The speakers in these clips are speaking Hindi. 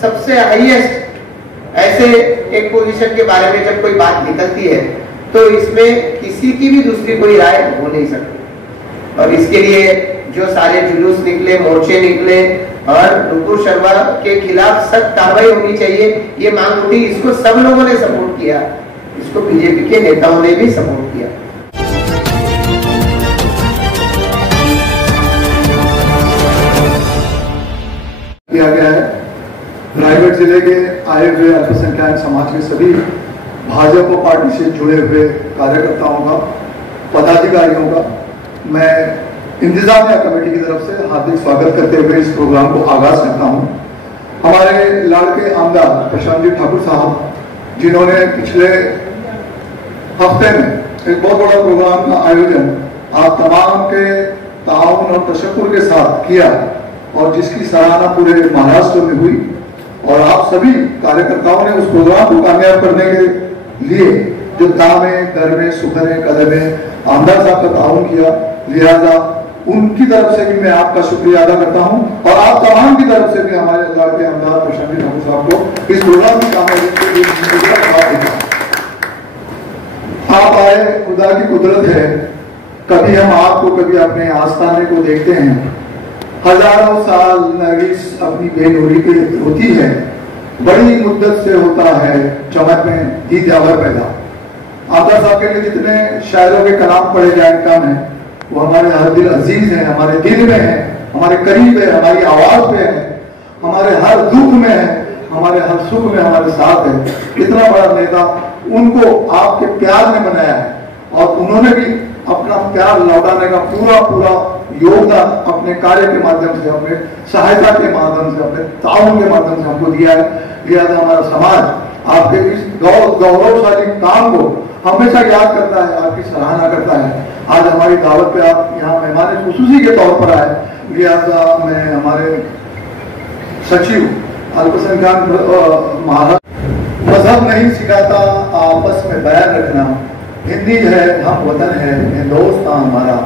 सबसे हाईएस्ट ऐसे एक पोजीशन के बारे में जब कोई बात निकलती है तो इसमें किसी की भी दूसरी कोई राय हो नहीं सकती। और इसके लिए जो सारे जुलूस निकले, मोर्चे निकले और नुपुर शर्मा के खिलाफ सख्त कार्रवाई होनी चाहिए, ये मांग उठी। इसको सब लोगों ने सपोर्ट किया, इसको बीजेपी के नेताओं ने भी सपोर्ट किया। किया गया है। रायगढ़ जिले के आए हुए अल्पसंख्यक समाज के सभी भाजपा पार्टी से जुड़े हुए कार्यकर्ताओं का, पदाधिकारियों का मैं इंतजामिया कमेटी की तरफ से हार्दिक स्वागत करते हुए इस प्रोग्राम को आगाज करता हूं। हमारे लाड़के आमदार प्रशांत जी ठाकुर साहब, जिन्होंने पिछले हफ्ते में एक बहुत बड़ा प्रोग्राम का आयोजन आप तमाम के ताउन और तशक्कुर के साथ किया और जिसकी सराहना पूरे महाराष्ट्र में हुई, और आप सभी कार्यकर्ताओं ने उस प्रोग्राम को कामयाब करने के लिए जो दामे दरमे सुखने कदमे आमदार साहब का ताउन किया, लिहाजा उनकी तरफ से भी मैं आपका शुक्रिया अदा करता हूं और आप तमाम की तरफ से भी हमारे लाड़के आमदार प्रशांत जी ठाकुर साहब को इस प्रोग्राम की कामयाबी के लिए आप आए, खुदा की कुदरत है। कभी हम आपको कभी अपने आस्थाने को देखते हैं, हजारों साल नरगिस अपनी बेनूरी के होती है, बड़ी मुद्दत से होता है चमक में दीद यावर पैदा। आमदार साहब के लिए जितने शायरों के कलाम पढ़े जाए कम है, वो हमारे हर दिल अजीज है, हमारे दिल में है, हमारे करीब है, हमारी आवाज में है, हमारे हर दुख में है, हमारे हर सुख में हमारे साथ है। इतना बड़ा नेता, उनको आपके प्यार ने बनाया है और उन्होंने भी अपना प्यार लौटाने का पूरा योगदान अपने कार्य के माध्यम से, अपने सहायता के माध्यम से, अपने ताउन के माध्यम से हमको दिया है। लिहाजा हमारा समाज आपके इस गौरवशाली काम को हमेशा याद करता है, आपकी सराहना करता है। आज हमारी दावत पे आप यहाँ मेहमान खुसूसी के तौर पर आए, लिहाजा मैं हमारे सचिव अल्पसंख्यक महाराष्ट्र, मजहब नहीं सिखाता आपस में बैर रखना, हिंदी है हम वतन है हिंदुस्तान हमारा,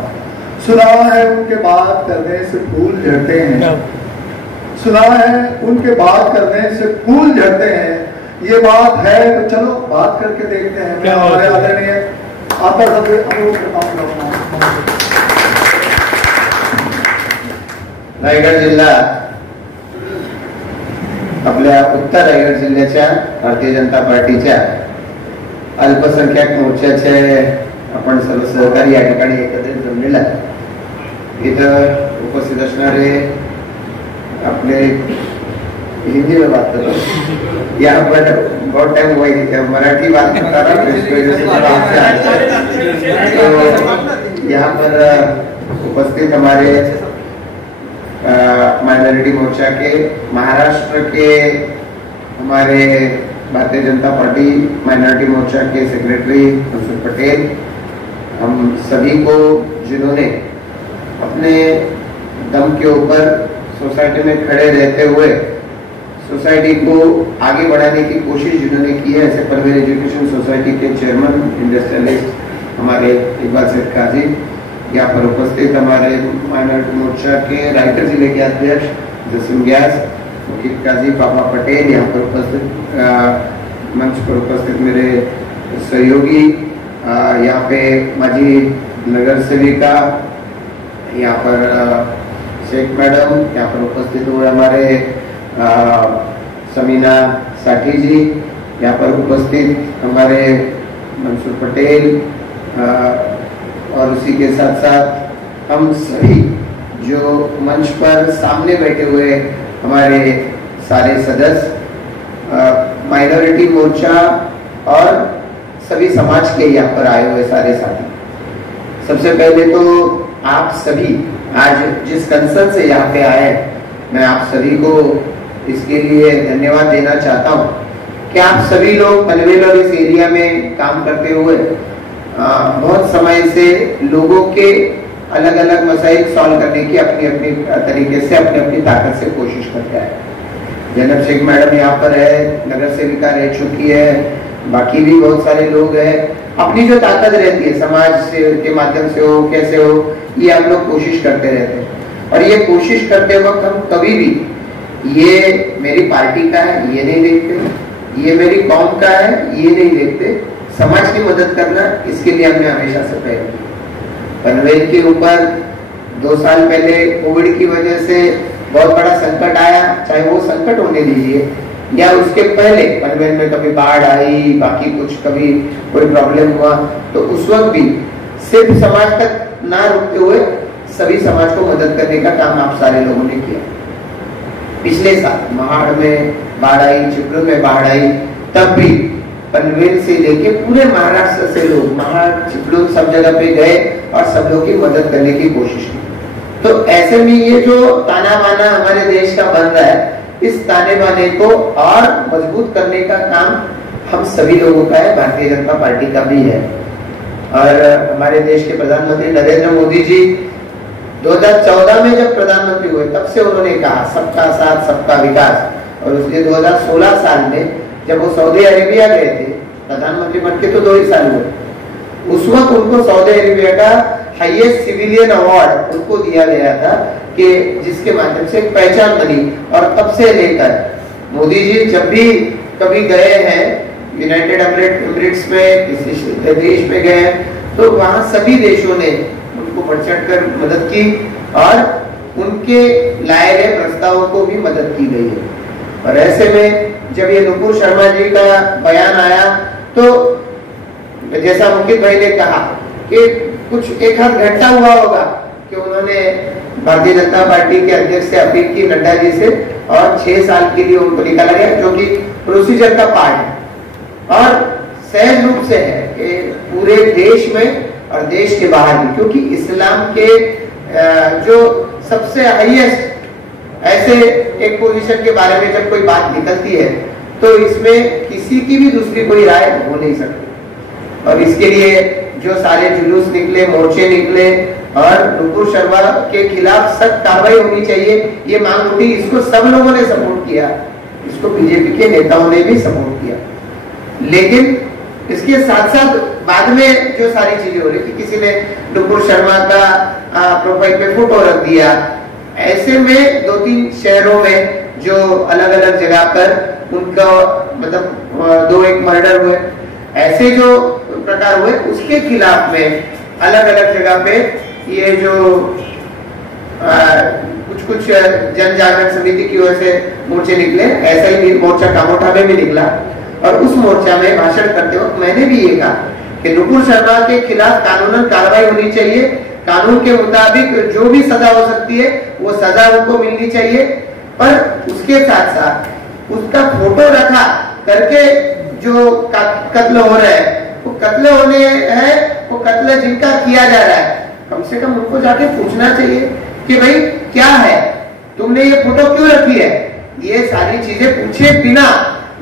सुना है उनके बात करने से फूल झड़ते हैं, सुना है उनके बात करने से फूल झड़ते हैं। ये बात है तो चलो बात करके देखते हैं। मैं हमारे आदरणीय आता सब रायगड जिल्हा आपल्या उत्तर रायगड जिल्ह्याच्या भारतीय जनता पार्टीच्या अल्पसंख्याक मोर्चाचे आपण सर्व सहकारी या ठिकाणी एकत्रित जमलेला आहे। इथं उपस्थित असणारे अपने हिंदी में बात करो, यहाँ पर बहुत टाइम हुआ ही मराठी बात करता रहा, तो यहाँ पर उपस्थित हमारे माइनॉरिटी मोर्चा के महाराष्ट्र के हमारे भारतीय जनता पार्टी माइनॉरिटी मोर्चा के सेक्रेटरी मनसुख पटेल, हम सभी को जिन्होंने अपने दम के ऊपर सोसाइटी में खड़े रहते हुए सोसाइटी को आगे बढ़ाने की कोशिश जिन्होंने की है, ऐसे परवेज एजुकेशन सोसाइटी के चेयरमैन इंडस्ट्रियलिस्ट हमारे इकबाल सेठ काजी, यहाँ पर उपस्थित हमारे माइनॉरिटी मोर्चा के रायगढ़ जिले के अध्यक्ष जसीम ग्यास, मुकीद काजी, पापा पटेल, यहाँ पर उपस्थित मंच पर उपस्थित मेरे सहयोगी, यहाँ पे माजी नगर सेविका, यहाँ पर शेख मैडम, यहाँ पर उपस्थित हुए हमारे समीना साठी जी, यहाँ पर उपस्थित हमारे मंसूर पटेल, और उसी के साथ साथ हम सभी जो मंच पर सामने बैठे हुए हमारे सारे सदस्य, माइनॉरिटी मोर्चा और सभी समाज के यहाँ पर आए हुए सारे साथी, सबसे पहले तो आप सभी आज जिस कंसर्न से यहाँ पे आए, मैं आप सभी को इसके लिए धन्यवाद देना चाहता हूँ कि आप सभी लोग पनवेल और इस एरिया में काम करते हुए बहुत समय से लोगों के अलग अलग मसाइल सॉल्व करने की अपनी अपनी तरीके से अपनी अपनी ताकत से कोशिश करते हैं। जैनब शेख मैडम यहाँ पर है, नगर सेविका रह चुकी है, बाकी भी बहुत सारे लोग हैं। अपनी जो ताकत रहती है समाज से के माध्यम से हो कैसे हो, ये हम लोग कोशिश करते रहते हैं। और ये कोशिश करते वक्त हम कभी भी ये मेरी पार्टी का है ये नहीं देखते, ये मेरी कौम का है ये नहीं देखते, समाज की मदद करना इसके लिए हमने हमेशा से पहल की। पनवेल के ऊपर 2 साल पहले कोविड की वजह से बहुत बड़ा संकट आया, चाहे वो संकट होने दीजिए या उसके पहले पनवेल में कभी बाढ़ आई, बाकी कुछ कभी कोई प्रॉब्लम हुआ, तो उस वक्त भी सिर्फ समाज तक ना रुकते हुए सभी समाज को मदद करने का काम आप सारे लोगों ने किया। पिछले साल महाड़ में बाढ़ आई, चिपळूण में बाढ़ आई, तब भी पनवेल से लेके पूरे महाराष्ट्र से लोग महाड़ चिपळूण सब जगह पे गए और सब लोग की मदद करने की कोशिश की। तो ऐसे में ये जो ताना बाना हमारे देश का बन रहा है, इस ताने बाने को और मजबूत करने का काम हम सभी लोगों का है, भारतीय जनता पार्टी का भी है। और हमारे देश के प्रधानमंत्री नरेंद्र मोदी जी 2014 में जब प्रधानमंत्री हुए तब से उन्होंने कहा सबका साथ सबका विकास, और उसके 2016 साल में जब वो सऊदी अरेबिया गए थे प्रधानमंत्री बन के, तो 2 ही साल हुए, उस वक्त उनको सऊदी अरेबिया का हाईएस्ट सिविलियन अवार्ड उनको दिया गया था कि जिसके माध्यम से एक पहचान बनी। और तब से लेकर मोदी जी जब भी कभी गए हैं यूनाइटेड अरब एमिरेट्स में, किसी देश में गए तो वहां सभी देशों ने उनको बढ़ चढ़ कर मदद की और उनके लाए गए प्रस्तावों को भी मदद की गई है। और ऐसे में जब ये नुपुर शर्मा जी का बयान आया तो जैसा मुकेश भाई ने कहा कि कुछ एक हाथ घटना हुआ होगा कि उन्होंने भारतीय जनता पार्टी के अध्यक्ष से अपील की नड्डा जी से, और 6 साल के लिए उनको निकाला गया, जो कि प्रोसीजर का पार्ट है और सहज रूप से है कि पूरे देश में और देश के बाहर भी, क्योंकि इस्लाम के जो सबसे हाईएस्ट ऐसे एक पोजीशन के बारे में जब कोई बात निकलती है तो इसमें किसी की भी दूसरी कोई राय हो नहीं सकती। और इसके लिए जो सारे जुलूस निकले, मोर्चे निकले और नुपुर शर्मा के खिलाफ सख्त कार्रवाई होनी चाहिए, ये मांग उठी, इसको सब लोगों ने सपोर्ट किया, इसको बीजेपी के नेताओं ने भी सपोर्ट किया। लेकिन इसके साथ साथ बाद में जो सारी चीजें हो रही थी, किसी ने नुपुर शर्मा का प्रोफाइल पे फोटो रख दिया, ऐसे में 2-3 शहरों में जो अलग अलग जगह पर उनका मतलब 2-1 मर्डर हुए, ऐसे जो प्रकार हुए उसके खिलाफ में अलग अलग जगह पे ये जो कुछ जन जागरण समिति की ओर से मोर्चे निकले, ऐसा ही मोर्चा कामोठा में भी निकला। और उस मोर्चा में भाषण करते वक्त मैंने भी ये कहा कि नुपुर शर्मा के खिलाफ कानूनन कार्रवाई होनी चाहिए, कानून के मुताबिक जो भी सजा हो सकती है वो सजा उनको मिलनी चाहिए, पर उसके साथ साथ उसका फोटो रखा करके जो कत्ल हो रहे हैं वो कत्ल होने हैं, वो कत्ल जिनका किया जा रहा है, कम से कम उनको जाके पूछना चाहिए कि भाई क्या है, तुमने ये फोटो क्यों रखी है, ये सारी चीजें पूछे बिना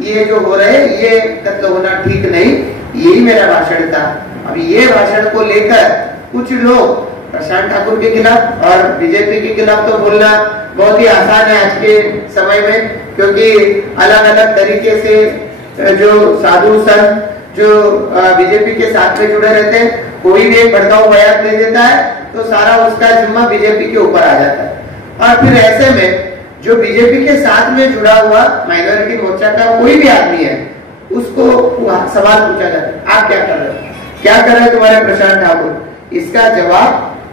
ये जो हो रहे ये कत्ल होना ठीक नहीं। यही मेरा भाषण था। अब ये भाषण को लेकर कुछ लोग प्रशांत ठाकुर के खिलाफ और बीजेपी के खिलाफ तो बोलना बहुत ही आसान है आज के समय में, क्योंकि अलग अलग तरीके से जो साधु संत जो बीजेपी के साथ में जुड़े रहते हैं, कोई भी एक भड़काऊ बयान दे देता है तो सारा उसका जिम्मा बीजेपी के ऊपर आ जाता है। और फिर ऐसे में जो बीजेपी के साथ में जुड़ा हुआ माइनॉरिटी मोर्चा का कोई भी आदमी है उसको सवाल पूछा जाता है, आप क्या कर रहे हो, क्या कर रहे हैं तुम्हारे प्रशांत ठाकुर, इसका जवाब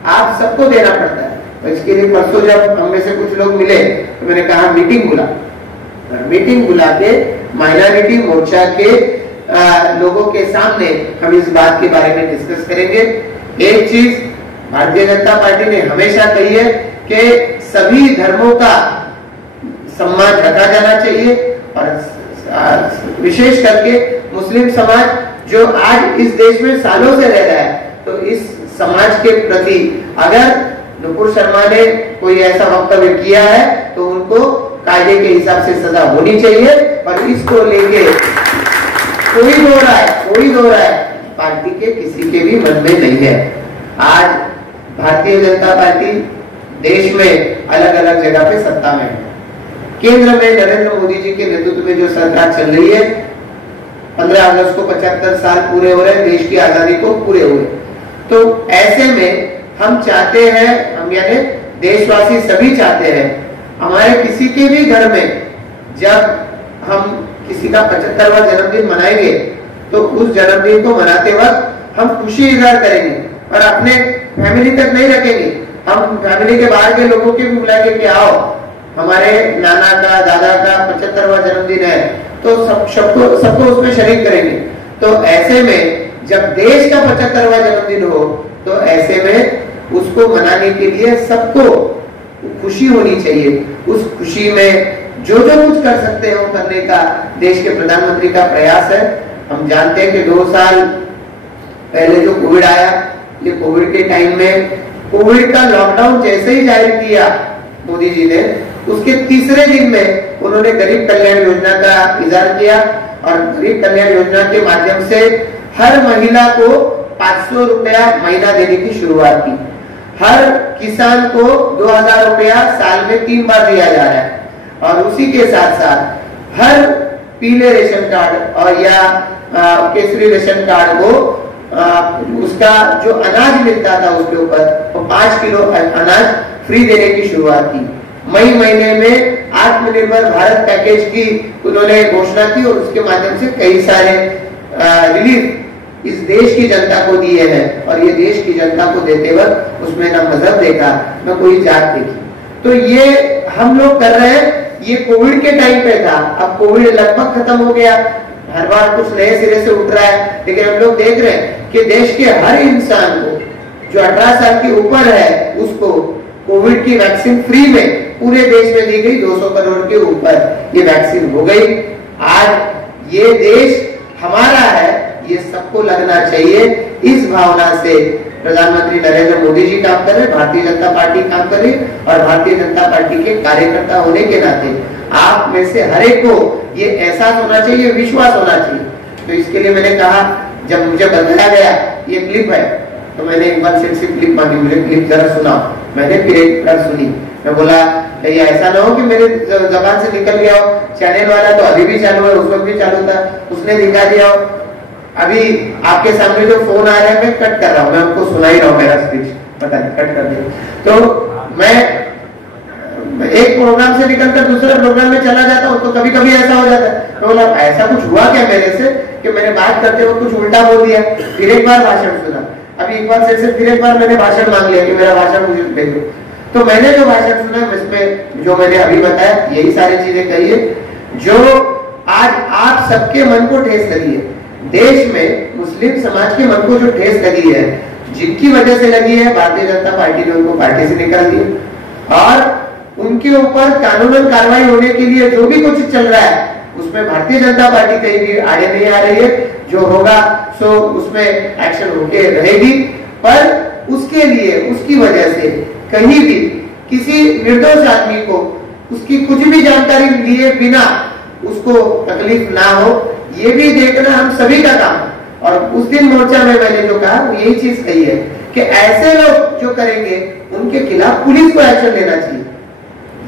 आप सबको देना पड़ता है। तो इसके लिए परसों जब हम में से कुछ लोग मिले तो मैंने कहा मीटिंग बुला के माइनॉरिटी मोर्चा के लोगों के सामने हम इस बात के बारे में डिस्कस करेंगे। एक चीज भारतीय जनता पार्टी ने हमेशा कही है कि सभी धर्मों का सम्मान रखा जाना चाहिए, और विशेष करके मुस्लिम समाज जो आज इस देश में सालों से रह रहा है, तो इस समाज के प्रति अगर नुपुर शर्मा ने कोई ऐसा वक्तव्य किया है तो उनको कायदे के हिसाब से सजा होनी चाहिए। और इसको लेके कोई दो राय पार्टी के किसी के भी मन में नहीं है। आज भारतीय जनता पार्टी देश में अलग अलग जगह पे सत्ता में है। केंद्र में नरेंद्र मोदी जी के नेतृत्व में जो सरकार चल रही है, 15 अगस्त को 75 साल पूरे हो रहे हैं, देश की आजादी को पूरे हुए। तो ऐसे में हम चाहते हैं, हम यानी देशवासी सभी चाहते हैं हमारे किसी के भी घर में जब हम किसी का 75वां जन्मदिन मनाएंगे तो उस जन्मदिन को मनाते वक्त हम खुशी इजहार करेंगे और अपने फैमिली तक नहीं रखेंगे। हम फैमिली के बाहर के लोगों के भी बुलाएंगे कि आओ हमारे नाना का दादा का 75वां जन्मदिन है, तो सबको उसमें शरीक करेंगे। तो ऐसे में जब देश का 75वां जन्मदिन हो तो ऐसे में उसको मनाने के लिए सबको खुशी होनी चाहिए। उस खुशी में जो कुछ कर सकते हैं वो करने का देश के प्रधानमंत्री का प्रयास है। हम जानते हैं कि 2 साल पहले जो कोविड आया, ये कोविड के टाइम में कोविड का लॉकडाउन जैसे ही जारी किया मोदी जी ने, उसके तीसरे दिन में उन्होंने गरीब कल्याण योजना का इज़हार किया और गरीब कल्याण योजना के माध्यम से हर महिला को 500 रुपया महीना देने की शुरुआत की। हर किसान को 2000 रुपया साल में 3 बार दिया जा रहा है और उसी के साथ साथ हर पीले रेशन कार्ड और या केसरी रेशन कार्ड को उसका जो अनाज मिलता था उसके ऊपर तो 5 किलो अनाज फ्री देने की शुरुआत की। मई महीने में आत्मनिर्भर भारत पैकेज की उन्होंने घोषणा की और उसके माध्यम से कई सारे रिलीफ इस देश की जनता को दिए हैं और ये देश की जनता को देते वक्त उसमें ना मजहब देखा ना कोई जात देखी। तो ये हम लोग कर रहे हैं। ये कोविड के टाइम पे था, अब कोविड लगभग खत्म हो गया, हर बार कुछ नए सिरे से उठ रहा है, लेकिन हम लोग देख रहे हैं कि देश के हर इंसान को जो 18 साल के ऊपर है उसको कोविड की वैक्सीन फ्री में पूरे देश में दी गई। 200 करोड़ के ऊपर ये वैक्सीन हो गई। आज ये देश हमारा है, ये सबको लगना चाहिए। इस भावना से प्रधानमंत्री नरेंद्र मोदी जी काम कर रहे हैं, भारतीय जनता पार्टी काम कर रही है और भारतीय जनता पार्टी के कार्यकर्ता होने के नाते आप में से हर एक को ये एहसास होना चाहिए, विश्वास होना चाहिए। तो इसके लिए मैंने कहा, जब मुझे बताया गया ये क्लिप है तो मैंने एक बार से क्लिप मांगी, मुझे क्लिप जरा सुनाओ। मैंने फिर एक बार सुनी, मैं बोला ये ऐसा ना हो कि मेरे जबान से निकल गया हो। चैनल वाला तो अभी भी चालू है, उस वक्त भी चालू था, उसने दिखा दिया हो। अभी आपके सामने जो फोन आ रहा है मैं कट कर रहा हूँ, मैं उनको सुना ही रहा हूँ मेरा स्पीच, पता नहीं कट कर दिया। तो मैं एक प्रोग्राम से निकलकर दूसरे प्रोग्राम में चला जाता हूँ तो कभी कभी ऐसा हो जाता है। तो बोला ऐसा कुछ हुआ क्या मेरे से कि मैंने बात करते हुए कुछ उल्टा बोल दिया। फिर एक बार भाषण सुना, अभी एक बार से फिर एक बार मैंने भाषण मांग लिया कि मेरा भाषण मुझे भेज दो। तो मैंने जो भाषण सुना इसमें जो मैंने अभी बताया यही सारी चीजें कही है जो आज आप सबके मन को ठेस लगी है। देश में मुस्लिम समाज के मन को जो ठेस लगी है, जिनकी वजह से लगी है, भारतीय जनता पार्टी ने उनको पार्टी से निकाल दिया और उनके ऊपर कानूनन कार्रवाई होने के लिए जो भी कुछ चल रहा है उसमें भारतीय जनता पार्टी कहीं भी आगे नहीं आ रही है। जो होगा सो उसमें एक्शन होके रहेगी, पर उसके लिए उसकी वजह से कहीं भी किसी निर्दोष आदमी को उसकी कुछ भी जानकारी लिए बिना उसको तकलीफ ना हो, ये भी देखना हम सभी का काम है। और उस दिन मोर्चा में मैंने जो कहा वो यही चीज कही है कि ऐसे लोग जो करेंगे उनके खिलाफ पुलिस को एक्शन लेना चाहिए,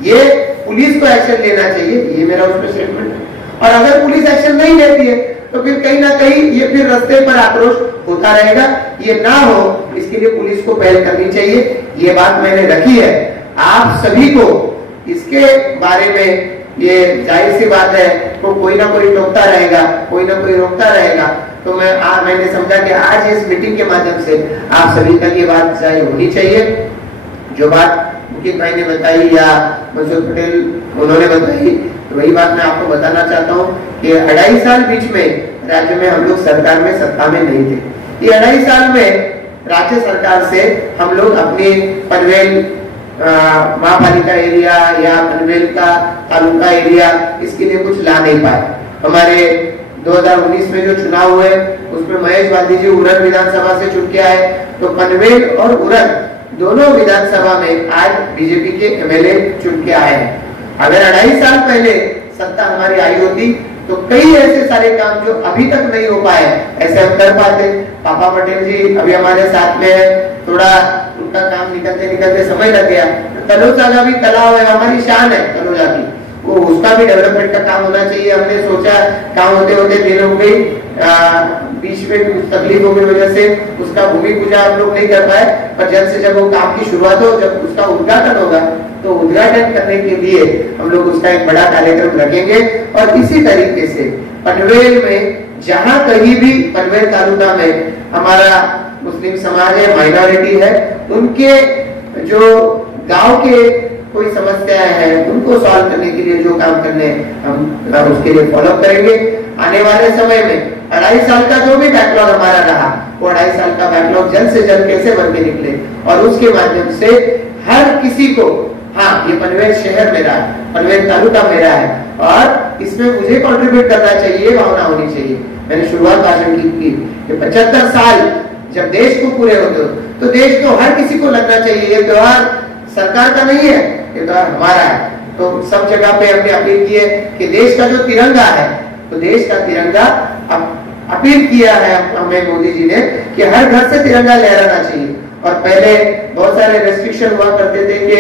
ये पुलिस को एक्शन लेना चाहिए, ये मेरा उसमें स्टेटमेंट है। और अगर पुलिस एक्शन नहीं लेती है तो फिर कहीं ना कहीं ये फिर रास्ते पर आक्रोश होता रहेगा। ये ना हो इसके लिए पुलिस को पहल करनी चाहिए, ये बात मैंने रखी है। आप सभी को इसके बारे में ये जाहिर सी बात है तो कोई ना कोई टोकता रहेगा, कोई ना कोई रोकता रहेगा। तो मैंने समझा कि आज इस मीटिंग के माध्यम से आप सभी तक ये बात जाहिर होनी चाहिए। जो बात मुकेश भाई ने बताई या मंसूर पटेल उन्होंने बताई, तो वही बात मैं आपको बताना चाहता हूँ कि 2.5 साल बीच में राज्य में हम लोग सरकार में सत्ता में नहीं थे। ये 2.5 साल में राज्य सरकार से हम लोग अपनी पनवेल महापालिका एरिया या पनवेल का तालुका एरिया इसके लिए कुछ ला नहीं पाए। हमारे 2019 में जो चुनाव हुए उसमें महेश गांधी जी उरण विधानसभा से चुन के आए, तो पनवेल और उरण दोनों विधानसभा में आज बीजेपी के एमएलए चुन के आए हैं। अगर 2.5 साल पहले सत्ता हमारी आई होती तो कई ऐसे सारे काम जो अभी तक नहीं हो पाए ऐसे हम कर पाते। पापा पटेल जी अभी हमारे साथ में है, थोड़ा उनका काम निकलते निकलते समय लग गया। तलोजा का भी तालाब है, हमारी शान है तलोजा की, वो उसका भी डेवलपमेंट का काम होना चाहिए। हमने सोचा काम होते होते देर हो गई, बीच में तकलीफों की वजह से उसका भूमि पूजा हम लोग नहीं कर पाए, पर जल्द से जब वो काम की शुरुआत हो, जब उसका उद्घाटन होगा तो उद्घाटन करने के लिए हम लोग उसका एक बड़ा कार्यक्रम रखेंगे। और इसी तरीके से पनवेल में जहां कहीं भी पनवेल तालुका में हमारा मुस्लिम समाज है, माइनॉरिटी है, उनके जो गांव के कोई समस्याएं हैं उनको सॉल्व करने के लिए जो काम करने हम उसके लिए फॉलो करेंगे। आने वाले समय में 2.5 साल का जो भी बैकलॉग हमारा रहा, वो 2.5 साल का बैकलॉग जल्द से जल्द कैसे बन के निकले और उसके माध्यम से हर किसी को, हाँ ये पनवेल शहर मेरा है, पनवेल तालुका मेरा है और इसमें मुझे कंट्रीब्यूट करना चाहिए, भावना होनी चाहिए। मैंने शुरुआत भाषण की कि 75 साल जब देश को पूरे होते हो तो देश को हर किसी को लगना चाहिए ये त्योहार सरकार का नहीं है, ये त्योहार हमारा है। तो सब जगह पे हमने अपील की है कि देश का जो तिरंगा है, तो देश का तिरंगा अपील किया है हमें मोदी जी ने कि हर घर से तिरंगा लहराना चाहिए। और पहले बहुत सारे रेस्ट्रिक्शन हुआ करते थे कि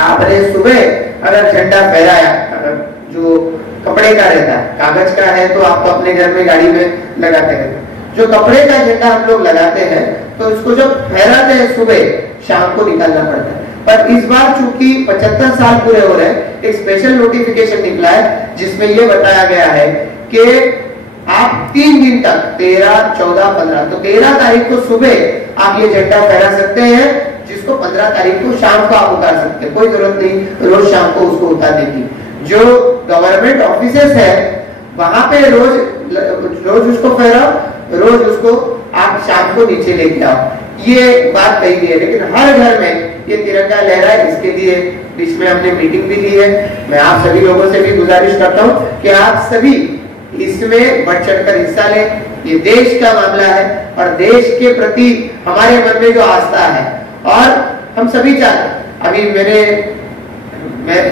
आपने सुबह अगर झंडा फहराया, अगर जो कपड़े का रहता है, कागज का है तो आप तो अपने घर में गाड़ी में लगाते हैं, जो कपड़े का झंडा हम लोग लगाते हैं तो उसको जब फहराते हैं सुबह शाम को निकालना पड़ता है। पर इस बार चूंकि 75 साल पूरे हो रहे हैं, एक स्पेशल नोटिफिकेशन निकला है जिसमें यह बताया गया है कि आप 3 दिन तक 13, 14, 15, तो 13 तारीख को सुबह आप ये झंडा फहरा सकते हैं, जिसको 15 तारीख को शाम को आप उतार सकते हैं। कोई जरूरत नहीं रोज शाम को उसको उतारने की। जो गवर्नमेंट ऑफिसेस है वहां पे रोज उसको फहराओ, रोज उसको आप शाम को नीचे लेके आओ, ये बात कही गई है। लेकिन हर घर में ये तिरंगा लहराए, इसके लिए बीच में हमने मीटिंग भी ली है। मैं आप सभी लोगों से भी गुजारिश करता हूँ कि आप सभी इसमें बढ़ चढ़कर हिस्सा लें। ये देश का मामला है और देश के प्रति हमारे मन में जो आस्था है, और हम सभी चाहते, अभी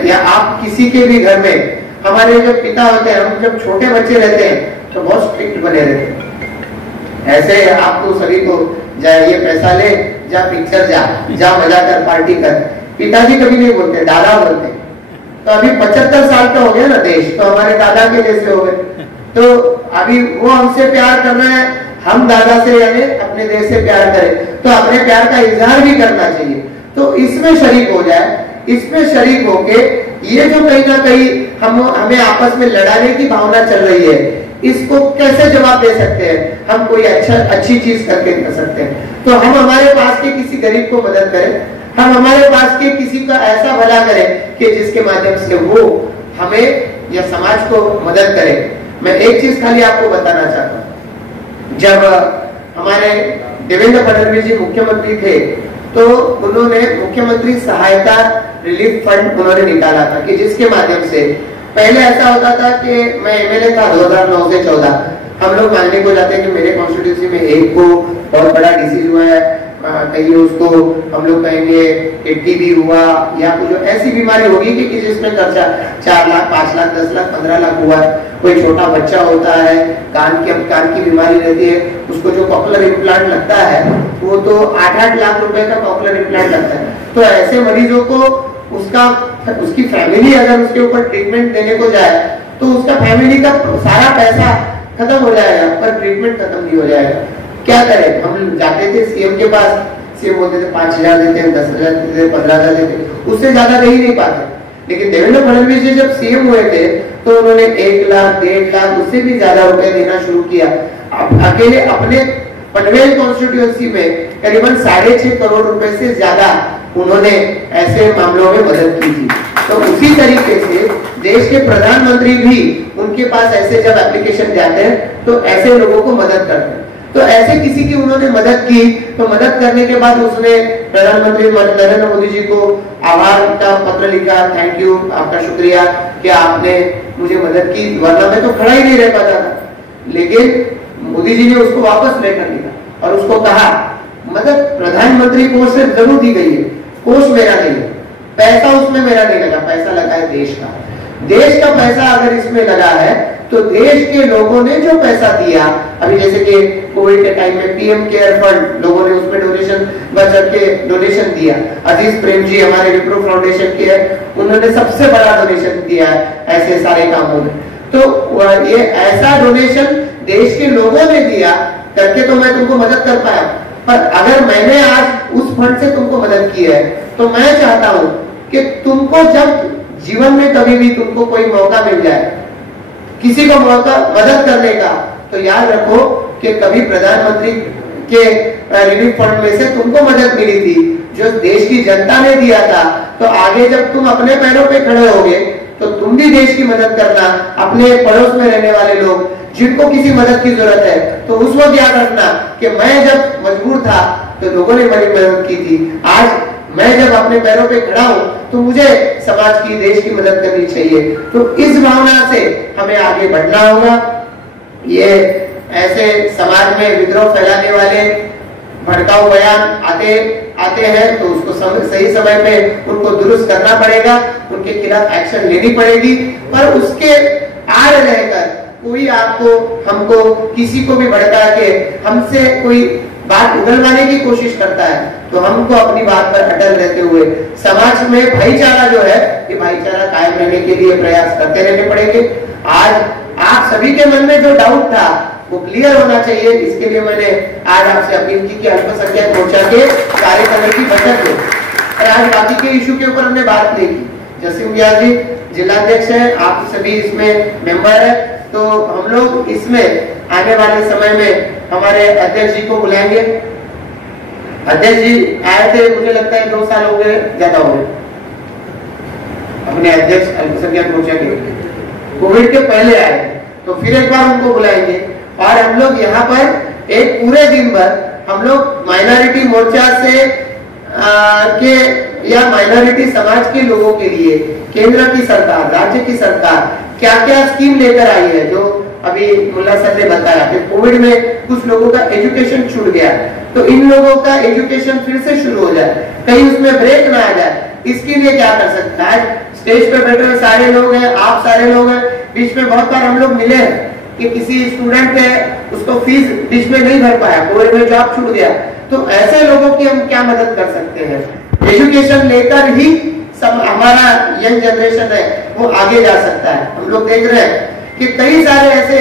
या आप किसी के भी घर में, हमारे जो पिता होते हैं, हम जब छोटे बच्चे रहते हैं तो बहुत स्ट्रिक्ट बने रहते हैं। ऐसे आपको सभी को जा ये पैसा ले, जा पिक्चर जा मजा कर, पार्टी कर, पिताजी कभी नहीं बोलते, दादा बोलते। तो अभी 75 साल का हो गया ना देश, तो हमारे दादा के जैसे हो गए। तो अभी वो हमसे प्यार कर रहे हैं, हम दादा से यानी अपने देश से प्यार करें, तो अपने प्यार का इजहार भी करना चाहिए। तो इसमें शरीक हो जाए, इसमें शरीक होके ये जो कहीं ना कहीं हमें आपस में लड़ाने की भावना चल रही है, इसको कैसे जवाब दे सकते हैं? हम कोई अच्छी चीज करके कर सकते हैं। तो हम हमारे पास के किसी गरीब को मदद करें, हम हमारे पास के किसी का ऐसा भला करें कि जिसके माध्यम से वो हमें या समाज को मदद करे। मैं एक चीज खाली आपको बताना चाहता हूँ, जब हमारे देवेंद्र फडणवीस जी मुख्यमंत्री थे तो उन्होंने मुख्यमंत्री सहायता रिलीफ फंड उन्होंने निकाला था, कि जिसके माध्यम से पहले ऐसा होता था कि मैं एमएलए था 2009 से 14, हम लोग मानने को जाते हैं कि मेरे कॉन्स्टिट्यूंसी में एक को बहुत बड़ा डिसीज हुआ है, कहीं उसको हम लोग कहेंगे टीबी हुआ या कुछ ऐसी बीमारी होगी कि जिसमें खर्चा 4 लाख, 5 लाख, 10 लाख, 15 लाख हुआ। कोई छोटा बच्चा होता है, कान की बीमारी रहती है, उसको जो कॉकलर इम्प्लांट लगता है वो तो 8-8 लाख रुपए का कॉकलर इम्प्लांट लगता है। तो ऐसे मरीजों को उसकी फैमिली अगर उसके ऊपर ट्रीटमेंट देने को जाए तो उसका फैमिली का सारा पैसा खत्म हो जाएगा, पर ट्रीटमेंट खत्म नहीं हो जाएगा। क्या करें? हम जाते थे सीएम के पास, सीएम बोलते थे 5,000 देते, 10,000 देते, 15,000 देते, उससे ज्यादा दे ही नहीं पाते। लेकिन देवेंद्र फडणवीस जी जब सीएम हुए थे तो उन्होंने 1 लाख, 1.5 लाख, उससे भी ज्यादा रुपए देना शुरू किया। अकेले अपने पनवेल कॉन्स्टिट्यूएंसी में करीबन 6.5 करोड़ रुपए से ज्यादा उन्होंने ऐसे मामलों में मदद की थी। तो उसी तरीके से देश के प्रधानमंत्री भी उनके पास ऐसे जब एप्लीकेशन जाते हैं तो ऐसे लोगों को मदद करते हैं। तो ऐसे किसी की उन्होंने मदद की, तो मदद करने के बाद उसने प्रधानमंत्री नरेंद्र मोदी जी को आभार का पत्र लिखा, थैंक यू, आपका शुक्रिया कि आपने मुझे मदद की, वरना मैं तो खड़ा ही नहीं रह पाता था। लेकिन मोदी जी ने उसको वापस लेकर लिखा और उसको कहा मदद प्रधानमंत्री कोष से जरूर दी गई है, कोष मेरा नहीं है, पैसा उसमें मेरा नहीं लगा, पैसा लगा है देश का। देश का पैसा अगर इसमें लगा है तो देश के लोगों ने जो पैसा दिया, अभी जैसे कि कोविड के टाइम में पीएम केयर फंड लोगों ने उसमें डोनेशन बचत के डोनेशन दिया। अजीज प्रेम जी हमारे विप्रो फाउंडेशन के है, उन्होंने सबसे बड़ा डोनेशन दिया है ऐसे सारे कामों में। तो ये ऐसा डोनेशन देश के लोगों ने दिया करके तो मैं तुमको मदद कर पाया, पर अगर मैंने आज उस फंड से तुमको मदद की है तो मैं चाहता हूं कि तुमको जब जीवन में कभी भी तुमको कोई मौका मिल जाए, किसी को मौका मदद करने का, तो याद रखो कि कभी प्रधानमंत्री के रिलीफ फंड में से तुमको मदद मिली थी, जो देश की जनता ने दिया था। तो आगे जब तुम अपने पैरों पे खड़े होगे तो तुम भी देश की मदद करना, अपने पड़ोस में रहने वाले लोग जिनको किसी मदद की जरूरत है, तो उस वक्त याद रखना कि मैं जब मजबूर था तो लोगों ने मेरी मदद की थी। आज मैं जब अपने पैरों पे खड़ा हूं तो मुझे समाज की, देश की मदद करनी चाहिए। तो इस भावना से हमें आगे बढ़ना होगा। ये ऐसे समाज में विद्रोह फैलाने वाले भड़काऊ बयान आते हैं तो उसको सही समय पे उनको दुरुस्त करना पड़ेगा, उनके खिलाफ एक्शन लेनी पड़ेगी। पर उसके आड़ रहकर कोई आपको, हमको, किसी को भी भड़का के हमसे कोई बात उगलवाने की कोशिश करता है तो हमको अपनी बात पर अटल रहते हुए समाज में भाईचारा जो है, ये भाईचारा कायम रहने के लिए प्रयास करते रहने पड़ेंगे। आज आप सभी के मन में जो डाउट था वो क्लियर होना चाहिए। इसके लिए मैंने आज आपसे अपील की कि अल्पसंख्यक मोर्चा के कार्य कमेटी बैठक हो, और आज बाकी के इशू के ऊपर हमने बात नहीं की। जसीम व्यास जी जिलाध्यक्ष हैं, आप सभी इसमें मेंबर है, तो हम लोग इसमें आने वाले समय में हमारे अध्यक्ष जी को बुलाएंगे। अध्यक्ष जी आए थे, मुझे लगता है 2 साल हो गए, ज्यादा हो गए, अपने अध्यक्ष अल्पसंख्यक मोर्चा के, कोविड के पहले आए, तो फिर एक बार उनको बुलाएंगे। और हम लोग यहाँ पर एक पूरे दिन भर हम लोग माइनॉरिटी मोर्चा से के या माइनॉरिटी समाज के लोगों के लिए केंद्र की सरकार, राज्य की सरकार क्या क्या स्कीम लेकर आई है। जो अभी मुल्ला सर ने बताया कि कोविड में कुछ लोगों का एजुकेशन छूट गया, तो इन लोगों का एजुकेशन फिर से शुरू हो जाए, कहीं उसमें ब्रेक ना आ जाए, इसके लिए क्या कर सकता है। स्टेज पे बैठे हुए सारे लोग हैं, आप सारे लोग हैं, बीच में बहुत बार हम लोग मिले कि किसी स्टूडेंट है, उसको फीस बीच में नहीं भर पाया, कोविड में जॉब छूट गया, तो ऐसे लोगों की हम क्या मदद कर सकते हैं। एजुकेशन लेकर ही सब हमारा यंग जनरेशन है वो आगे जा सकता है। हम लोग देख रहे हैं कि कई सारे ऐसे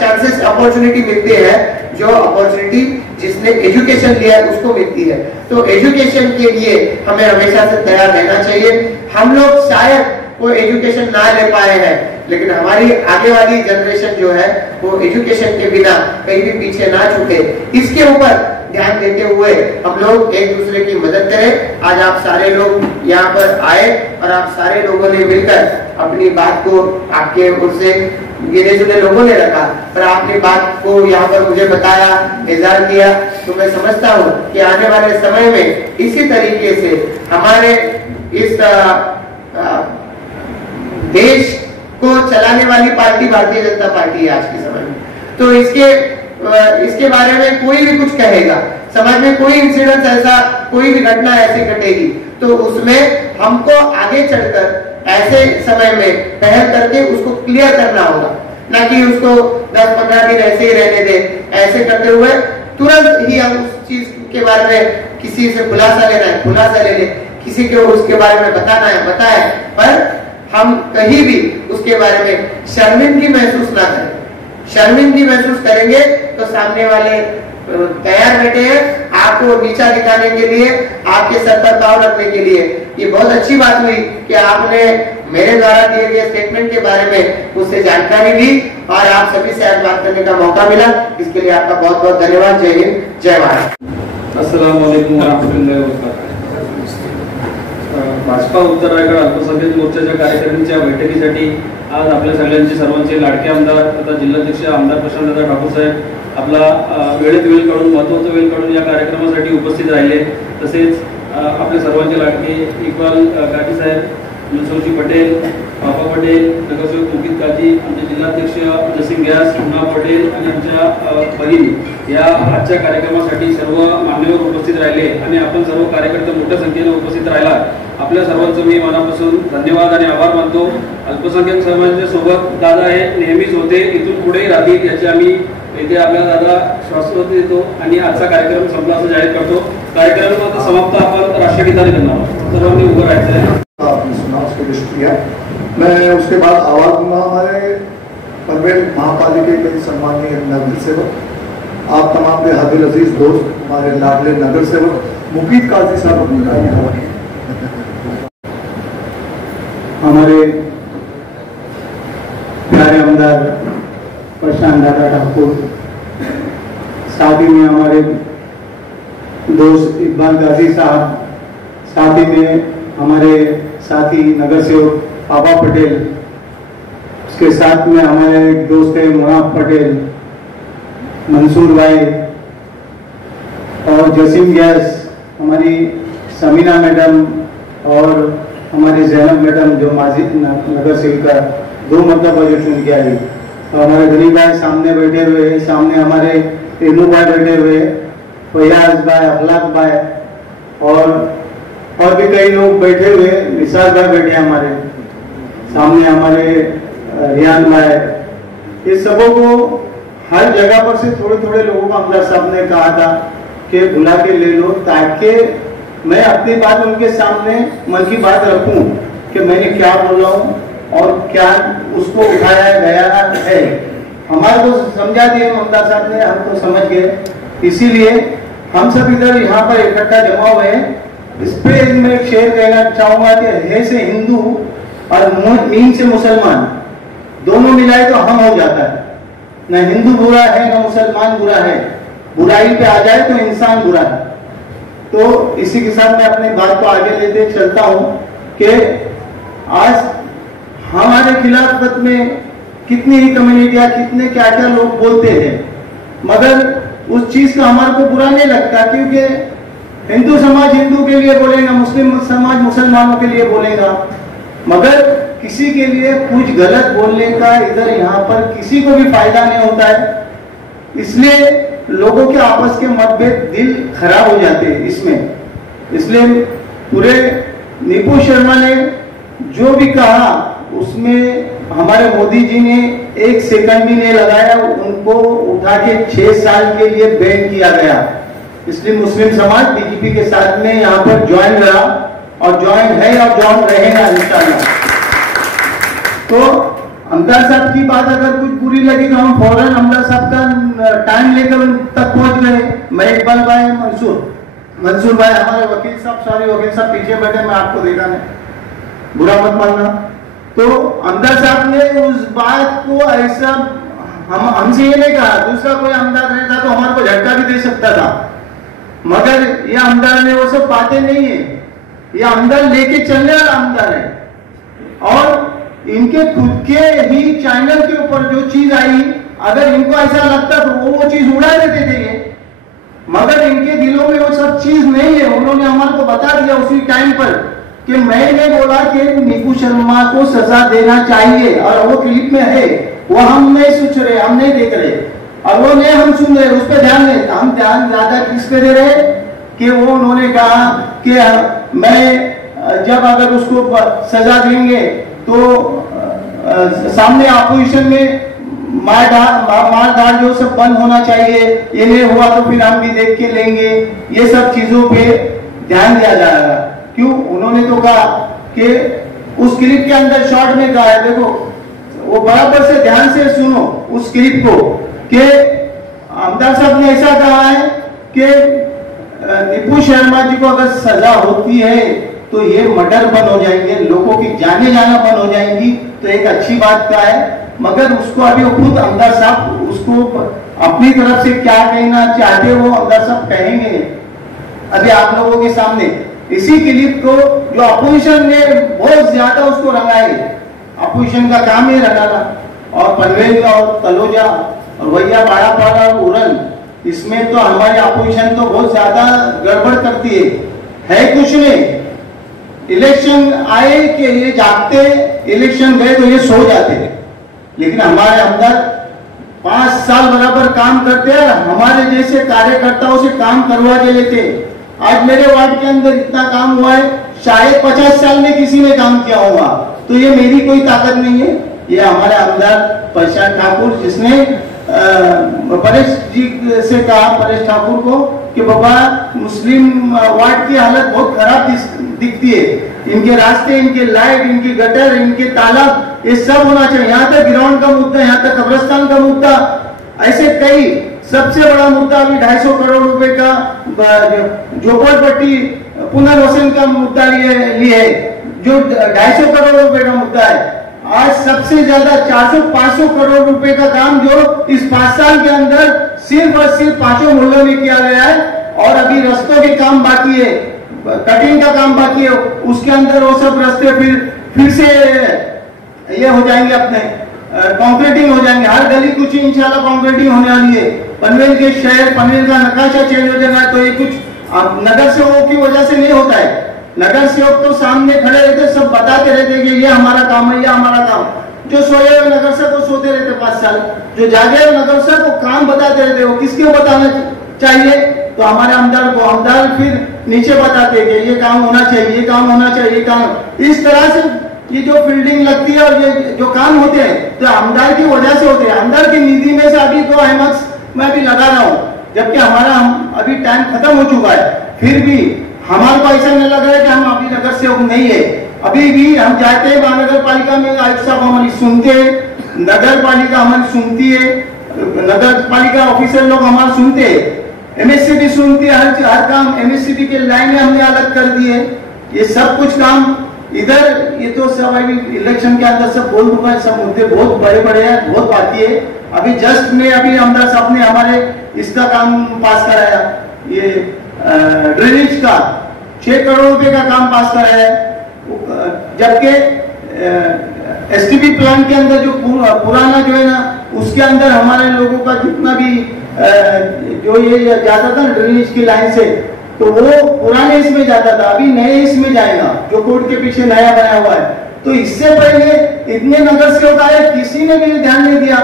चांसेस, अपॉर्चुनिटी मिलते हैं, जो अपॉर्चुनिटी जिसने एजुकेशन लिया है उसको मिलती है। तो एजुकेशन के लिए हमें हमेशा से तैयार रहना चाहिए। हम लोग शायद वो एजुकेशन ना ले पाए हैं, लेकिन हमारी आगे वाली जनरेशन जो है वो एजुकेशन के बिना कहीं भी पीछे ना छूटे, इसके ऊपर ध्यान देते हुए हम लोग एक दूसरे की मदद करें। आज आप सारे लोग यहाँ पर आए और आप सारे लोगों ने मिलकर अपनी बात को, आपके ओर से गिने चुने लोगों ने रखा, पर आपने बात को यहाँ पर मुझे बताया, इज़हार किया, तो मैं समझता हूँ कि आने वाले समय में इसी तरीके से हमारे इस देश को चलाने वाली पार्टी भारतीय जनता पार्टी है आज के समय में। तो इसके बारे में कोई भी कुछ कहेगा, समाज में कोई इंसिडेंट ऐसा, कोई भी घटना ऐसी घटेगी, तो उसमें हमको आगे चढ़कर ऐसे समय में पहल करके उसको क्लियर करना होगा, ना कि उसको 10-15 दिन ऐसे ही रहने दे। ऐसे करते हुए तुरंत ही हम उस चीज के बारे में किसी से खुलासा लेना है, खुलासा ले ले, किसी को उसके बारे में बताना है, बताए, पर हम कहीं भी उसके बारे में शर्मिंदगी महसूस ना करें। शर्मिंदगी महसूस करेंगे तो सामने वाले तैयार बैठे हैं आपको नीचा दिखाने के लिए, आपके सर पर पाँव रखने के लिए। ये बहुत अच्छी बात हुई कि आपने मेरे द्वारा दिए गए स्टेटमेंट के बारे में मुझसे जानकारी ली और आप सभी से आज बात करने का मौका मिला। इसके लिए आपका बहुत बहुत धन्यवाद। जय हिंद, जय भारत। अस्सलाम वालेकुम वरहमतुल्लाहि वबरकातुहू। भाजपा उत्तर रायगड अल्पसंख्याक मोर्चाच्या कार्यकारिणीच्या बैठकीसाठी आज आपल्या सगळ्यांचे, सर्वांचे लाडके आमदार तथा जिल्हाध्यक्ष आमदार प्रशांतदा ठाकूर साहेब आपला वेळेत वेळ काढून, महत्त्वाचा वेळ काढून या कार्यक्रमासाठी उपस्थित राहिले। तसेच आपले सर्वांचे लाडके इक्बाल काजी साहेब, मनसुरजी पटेल, बाबा पटेल, नगरसेवक मुकित काजी, आमचे जिल्हाध्यक्ष जसीम व्यास, मुन्ना पटेल आणि आमच्या बहीण या आजच्या कार्यक्रमासाठी सर्व मान्यवर उपस्थित राहिले आणि आपण सर्व कार्यकर्ते मोठ्या संख्येने उपस्थित राहिला। आपल्या सर्वांचं मी मनापासून धन्यवाद आणि आभार मानतो। अल्पसंख्याक समाजाच्या सोबत दादा हे नेहमीच होते, इथून पुढेही राहतील याची आम्ही इथे आपल्या दादा शाश्वत देतो आणि आजचा कार्यक्रम संपला असं जाहीर करतो। कार्यक्रम आता समाप्त, आपण राष्ट्रगीताने करणार आहोत, सर्वांनी उभं राहायचं आहे। आपने सुना, उसके लिए शुक्रिया। मैं उसके बाद आवाज दूंगा हमारे पनवेल महापालिका के सम्माननीय नगर सेवक, आप तमाम के हादिर अजीज दोस्त, हमारे लाडले नगर सेवक मुकीत काजी साहब अपनी हमारे प्यारे आमदार प्रशांत दादा ठाकुर, साथ ही में हमारे दोस्त इकबाल गाजी साहब, साथ ही में हमारे साथी नगर सेवक पापा पटेल, उसके साथ में हमारे एक दोस्त है मुनाफ पटेल, मंसूर भाई और जसीम गैस, हमारी समीना मैडम और हमारी जैनब मैडम जो माजी नगर सेविका 2 मरतबा जो चुन के आई, और हमारे गरीब भाई सामने बैठे हुए, सामने हमारे तेनू भाई बैठे हुए, फयाज भाई, अखलाक भाई और भी कई लोग बैठे हुए, निसार भाई बैठे हमारे सामने, हमारे रियान भाई, ये सबों को हर जगह पर से थोड़े थोड़े लोगों को आमदार साहब ने कहा था कि बुला के ले लो, ताकि मैं अपनी बात उनके सामने मन की बात रखूं कि मैंने क्या बोला हूं और क्या उसको उठाया गया है। हमारे को समझा दिए आमदार साहब ने, हम तो समझ गए, इसीलिए हम सब इधर यहाँ पर इकट्ठा जमा हुए हैं। इस पे मैं एक शेर कहना चाहूंगा कि है से हिंदू और मीन से मुसलमान, दोनों मिलाए तो हम हो जाता है। न हिंदू बुरा है न मुसलमान बुरा है, बुराई पे आ जाए तो इंसान बुरा है। तो इसी के साथ मैं अपनी बात को आगे लेते चलता हूं कि आज हमारे खिलाफत में कितनी ही कम्युनिटियां, कितने क्या क्या लोग बोलते हैं, मगर उस चीज का हमारे को बुरा नहीं लगता, क्योंकि हिंदू समाज हिंदू के लिए बोलेगा, मुस्लिम समाज मुसलमानों के लिए बोलेगा, मगर किसी के लिए कुछ गलत बोलने का इधर यहाँ पर किसी को भी फायदा नहीं होता है। इसलिए लोगों के आपस के मतभेद, दिल खराब हो जाते हैं इसमें। इसलिए पूरे निपु शर्मा ने जो भी कहा उसमें हमारे मोदी जी ने 1 सेकंड भी नहीं लगाया, उनको उठा के 6 साल के लिए बैन किया गया। इसलिए मुस्लिम समाज बीजेपी के साथ में यहाँ पर ज्वाइन रहा और ज्वाइन है और ज्वाइन रहेगा इंशाल्लाह। तो आमदार साहब की बात अगर कुछ बुरी लगी तो हम फौरन आमदार साहब का टाइम लेकर उन तक पहुंच गए। मैं इकबाल भाई, मंसूर भाई, हमारे वकील साहब, सॉरी वकील साहब पीछे बैठे, मैं आपको देखा नहीं, बुरा मत मानना। तो आमदार साहब ने उस बात को ऐसा हमसे ये नहीं कहा, दूसरा कोई आमदार रहता तो हमारे को झटका भी दे सकता था, मगर ये आमदार ने वो सब बातें नहीं है, ये आमदार लेके चलने वाला आमदार है। और इनके खुद के ही चैनल के ऊपर जो चीज आई, अगर इनको ऐसा लगता तो वो चीज उड़ा देते थे ये, मगर इनके दिलों में वो सब चीज नहीं है। उन्होंने हमारे को बता दिया उसी टाइम पर कि मैंने बोला कि निपु शर्मा को सजा देना चाहिए, और वो क्लिप में है, वो हम नहीं सोच रहे, हम नहीं देख रहे, और वो नहीं हम सुन रहे, उस पर ध्यान नहीं। हम ध्यान ज्यादा किस पे दे रहे कि वो उन्होंने कहा कि मैं जब अगर उसको सजा देंगे तो सामने अपोजिशन में मारधाड़ जो सब बंद होना चाहिए, ये नहीं हुआ तो फिर हम भी देख के लेंगे, ये सब चीजों पे ध्यान दिया जा रहा है। क्यों? उन्होंने तो कहा कि उस क्लिप के अंदर शॉर्ट में कहा है, देखो वो बराबर से ध्यान से सुनो उस क्लिप को, कि आमदार साहब ने ऐसा कहा है कि निपु शर्मा जी को अगर सजा होती है तो ये मर्डर बंद हो जाएंगे, लोगों की जाने जाना बंद हो जाएंगी, तो एक अच्छी बात का है। मगर उसको अभी वो खुद आमदार साहब उसको अपनी तरफ से क्या कहना चाहते वो आमदार साहब कहेंगे अभी आप लोगों के सामने। इसी क्लिप को जो अपोजिशन ने बहुत ज्यादा उसको रंगाए, अपोजिशन का काम है रंगाना, और पनवेल और तलोजा और वैया बाड़ा पाड़ा और उरन, इसमें तो हमारी अपोजिशन तो बहुत ज्यादा गड़बड़ करती है कुछ नहीं। इलेक्शन आए कि ये जागते, इलेक्शन गए तो ये सो जाते, लेकिन हमारे अंदर 5 साल बराबर काम करते हैं, हमारे जैसे कार्यकर्ताओं से काम करवा के लेते। आज मेरे वार्ड के अंदर इतना काम हुआ है, शायद 50 साल में किसी ने काम किया होगा, तो ये मेरी कोई ताकत नहीं है, ये हमारे आमदार प्रशांत ठाकुर, जिसने परेश जी से कहा, परेश ठाकुर को, कि बाबा मुस्लिम वार्ड की हालत बहुत खराब दिखती है, इनके रास्ते, इनके लाइट, इनकी गटर, इनके तालाब, ये सब होना चाहिए। यहाँ तक ग्राउंड का मुद्दा, यहाँ तक कब्रिस्तान का मुद्दा, ऐसे कई, सबसे बड़ा मुद्दा अभी 250 करोड़ रुपए का झोपड़पट्टी पुनर्वसन का मुद्दा लिए जो 250 करोड़ रुपए का मुद्दा है, आज सबसे ज्यादा 400-500 करोड़ रुपए का काम जो इस 5 साल के अंदर सिर्फ और सिर्फ 5 मोहल्लों में किया गया है। और अभी रास्तों के काम बाकी है, कटिंग का काम बाकी है, उसके अंदर वो सब रास्ते फिर से ये हो जाएंगे, अपने कंक्रीटिंग हो जाएंगे। हर गली कुछ इंशाल्लाह कंक्रीटिंग होने वाली है। पनवेल के शहर, पनवेल का नक्शा चेंज हो जाएगा। तो ये कुछ नगर सेवकों की वजह से नहीं होता है। नगर सेवक तो सामने खड़े रहते, सब बताते रहते कि ये हमारा काम है, ये हमारा काम। जो सोए हुए नगर सेवक वो सोते रहते 5 साल, जो जागे हुए नगर सेवक वो काम बताते रहते। वो किसके बताना चाहिए? तो हमारे आमदार को। आमदार फिर नीचे बताते कि ये काम होना चाहिए, ये काम होना चाहिए, ये काम। इस तरह से ये जो फील्डिंग लगती है और ये जो काम होते हैं तो आमदार की वजह से होते हैं। आमदार की निधि में से अभी 2 अहमद मैं भी लगा रहा हूँ, जबकि हमारा अभी टाइम खत्म हो चुका है। फिर भी हमारे को ऐसा नहीं लग रहा है कि हम अभी नगर सेवक नहीं है। अभी भी हम जाते हैं महानगर पालिका में, आयुक्त साहब हमारी सुनते हैं, नगर पालिका हमारी सुनती है, नगर पालिका ऑफिसर लोग हमारा सुनते हैं, एमएससीबी सुनती है। हर काम एमएससीबी के लाइन में हमने अलग कर दिए। ये सब कुछ काम इधर, ये तो सब अभी इलेक्शन के अंदर सब बोल चुका है। सब मुद्दे बहुत बड़े बड़े हैं, बहुत बाकी है। अभी जस्ट में अभी आमदार साहब ने हमारे इसका काम पास कराया, ये ड्रेनेज का 6 करोड़ रुपए का काम पास कराया है। जबकि एसटीपी प्लान के अंदर जो पुराना जो है ना, उसके अंदर हमारे लोगों का जितना भी जो ये जाता था ड्रेनेज की लाइन से, तो वो पुराने इसमें जाता था, अभी नए इसमें जाएगा जो कोर्ट के पीछे नया बनाया हुआ है। तो इससे पहले इतने नगर सेवक आए, किसी ने भी ध्यान नहीं दिया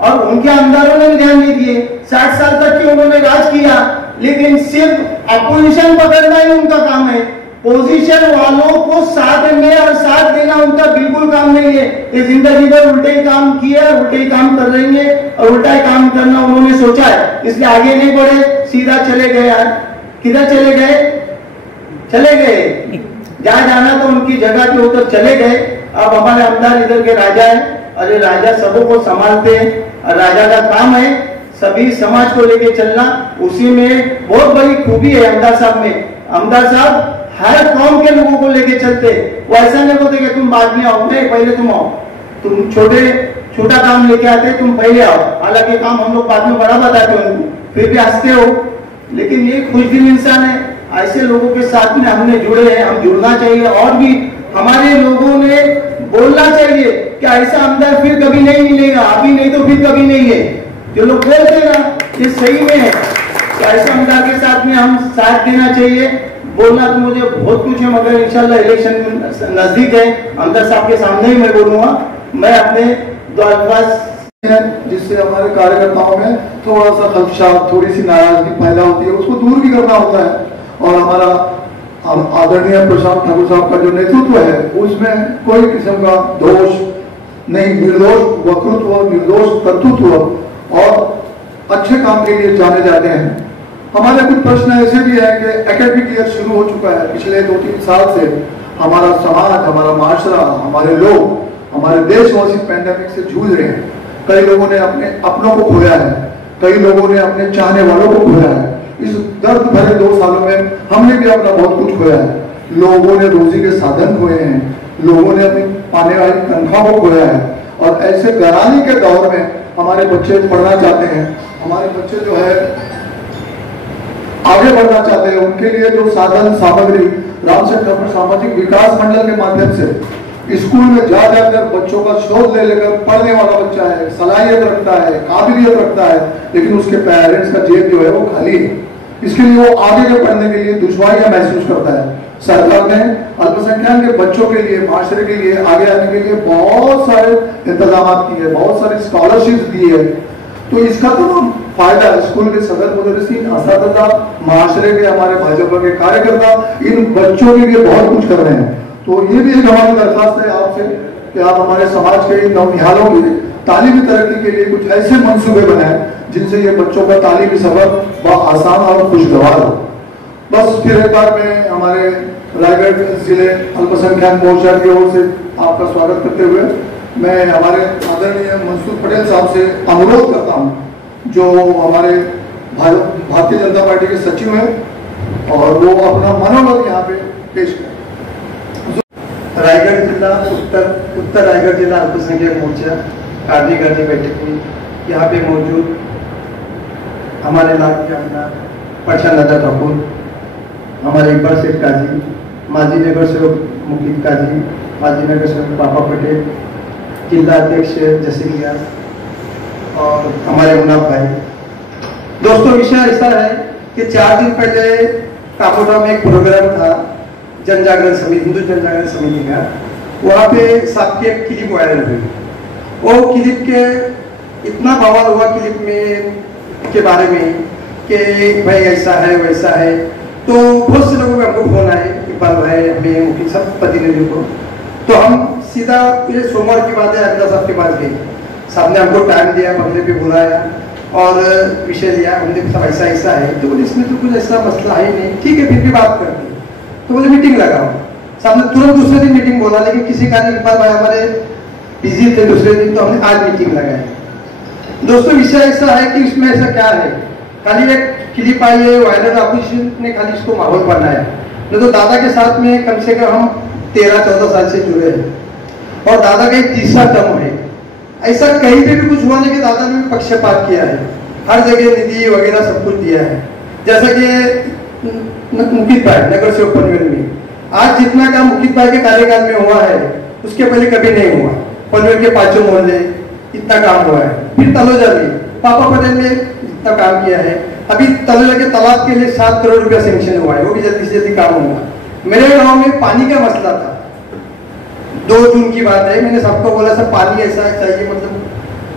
और उनके आमदारों ने भी ध्यान नहीं दिए। 60 साल तक के उन्होंने राज किया, लेकिन सिर्फ अपोजिशन पकड़ना ही उनका काम है। पोजीशन वालों को साथ में और साथ देना उनका बिल्कुल काम नहीं है। ये जिंदगी भर उल्टे ही काम किया, उल्टे ही काम कर रहे हैं और उल्टा ही काम करना उन्होंने सोचा है, इसलिए आगे नहीं बढ़े, सीधा चले गए। यार किधर चले गए? चले गए जहां जाना तो उनकी जगह के उधर चले गए। अब हमारे आमदार इधर के राजा है, अरे राजा सबों को संभालते हैं और राजा का काम है सभी समाज को लेके चलना। उसी में बहुत बड़ी खूबी है आमदार साहब में। आमदार साहब हर कौम के लोगों को लेके चलते। वो ऐसा नहीं बोलते कि तुम बाद में आओ, नहीं पहले तुम आओ, तुम छोटा काम लेके आते, तुम पहले आओ। हालांकि काम हम लोग बाद में बड़ा बताते हो उनको, फिर भी हंसते हो। लेकिन ये खुशदिल इंसान है। ऐसे लोगों के साथ में हमने जुड़े हैं, हम जुड़ना चाहिए। और भी हमारे लोगों ने बोलना चाहिए कि ऐसा आमदार फिर कभी नहीं मिलेगा, अभी नहीं तो फिर कभी नहीं है। जो लोग बोलते हैं ना, ये सही में है। तो ऐसे आमदार के साथ में हम साथ देना चाहिए। बोलना तो मुझे बहुत कुछ है, मगर इंशाल्लाह इलेक्शन नजदीक है, आमदार साहब के सामने ही मैं बोलूंगा। मैं अपने 2 अल्फाज जिससे हमारे कार्यकर्ताओं में थोड़ा सा खदशा, थोड़ी सी नाराजगी पैदा होती है, उसको दूर भी करना होता है। और हमारा आदरणीय प्रशांत ठाकुर साहब का जो नेतृत्व है, उसमें कोई किस्म का दोष नहीं, निर्दोष वक्तृत्व, निर्दोष कर्तृत्व और अच्छे काम के लिए जाने जाते हैं। हमारे कुछ प्रश्न ऐसे भी है कि एकेडमिक ईयर शुरू हो चुका है। पिछले 2-3 साल से हमारा समाज, हमारा माशरा, हमारे लोग, हमारे देशवासी पैंडेमिक से जूझ रहे हैं। कई लोगों ने अपने अपनों को खोया है, कई लोगों ने अपने चाहने वालों को खोया है। इस दर्द भरे 2 सालों में हमने भी अपना बहुत कुछ खोया है। लोगों ने रोजी के साधन खोए हैं, लोगों ने अपनी पाने वाली तनख्वाह को खोया है। और ऐसे गरानी के दौर में हमारे बच्चे पढ़ना चाहते हैं, हमारे बच्चे जो है आगे बढ़ना चाहते हैं। उनके लिए जो साधन सामग्री रामचंद्र ठाकुर सामाजिक विकास मंडल के माध्यम से स्कूल में जा जाकर बच्चों का शोध ले लेकर पढ़ने वाला बच्चा है, सलाहियत रखता है, काबिलियत रखता है, लेकिन उसके पेरेंट्स का जेब जो है वो खाली है। इसके लिए वो आगे के पढ़ने के लिए दुश्वारियां महसूस करता है। सरकार ने अल्पसंख्यक के बच्चों के लिए, माशरे के लिए आगे आने के लिए बहुत सारे इंतजाम किए, बहुत सारी स्कॉलरशिप दी है। तो इसका तो फायदा स्कूल के सदर मुदर्रिसीन, असातिज़ा, माशरे के हमारे भाजपा के कार्यकर्ता इन बच्चों के लिए बहुत कुछ कर रहे हैं। तो ये भी एक हमारी दरखास्त है आपसे कि आप हमारे समाज के नौनिहालों की तालीमी तरक्की के लिए कुछ ऐसे मंसूबे बनाएं जिनसे ये बच्चों का तालीमी सफर आसान और खुशगवार हो। बस फिर एक बार मैं हमारे रायगढ़ जिले अल्पसंख्यक मोर्चा की ओर से आपका स्वागत करते हुए मैं हमारे आदरणीय मंसूर पटेल साहब से अनुरोध करता हूं, जो हमारे भारतीय जनता पार्टी के सचिव हैं, और वो अपना मनोबल यहाँ पे पेश करें। रायगढ़ जिला उत्तर रायगढ़ जिला अल्पसंख्यक मोर्चा कार्यकारिणी बैठक में यहाँ पे मौजूद हमारे लाभ के आमदार प्रशांत दादा ठाकुर, हमारे इकबाल शेख काजी, माजी नगर सेवक मुकीद काजी, माजी नगर सेवक पापा पटेल, जिला अध्यक्ष जसीर व्यास और हमारे मुनाफ भाई। दोस्तों, विषय ऐसा है कि 4 दिन पहले काकोटा में एक प्रोग्राम था जन जागरण समिति, हिंदू जन जागरण समिति का। वहाँ पे सबकी एक क्लिप वायरल हुई। वो क्लिप के इतना बवाल हुआ क्लिप में के बारे में कि भाई ऐसा है वैसा है। तो बहुत से लोगों के हमको फोन आए, इकबाल भाई, हमें मुख्य सब प्रतिनिधियों को। तो हम सीधा ये सोमवार की बात है अनिता साहब के पास गए। साहब ने हमको टाइम दिया, बंगले पे बुलाया और विषय लिया। हमने सब ऐसा ऐसा है। तो बोले इसमें तो कुछ ऐसा मसला है नहीं, ठीक है फिर भी बात करते। तो बोले मीटिंग लगाओ। साहब ने तुरंत दूसरे दिन मीटिंग बोला, लेकिन किसी कारण इकबाल भाई हमारे बिजी थे दूसरे दिन, तो हमने आज मीटिंग लगाई। दोस्तों, विषय ऐसा है कि इसमें ऐसा क्या है, खाली एक क्लिप आई है वायरल, अपोजिशन ने खाली इसको माहौल बनाया। नहीं तो दादा के साथ में कम से कम हम 13-14 साल से जुड़े हैं और दादा का एक तीसरा टर्म है। ऐसा कहीं पे भी कुछ हुआ नहीं कि दादा ने पक्षपात किया है। हर जगह निधि वगैरह सब कुछ दिया है। जैसा कि मुकीद भाई नगर सेवक पनवेल में आज जितना काम मुकीद भाई के कार्यकाल में हुआ है उसके पहले कभी नहीं हुआ। पनवेल के 5 मोहल्ले इतना काम हुआ है। फिर तलोजा में पापा पटेल ने इतना काम किया है। अभी तलोजा के तालाब के लिए 7 करोड़ रुपया सेंक्शन हुआ है, वो भी जल्दी से जल्दी काम होगा। मेरे गांव में पानी का मसला था, 2 जून की बात है। मैंने सबको बोला सब पानी ऐसा चाहिए, मतलब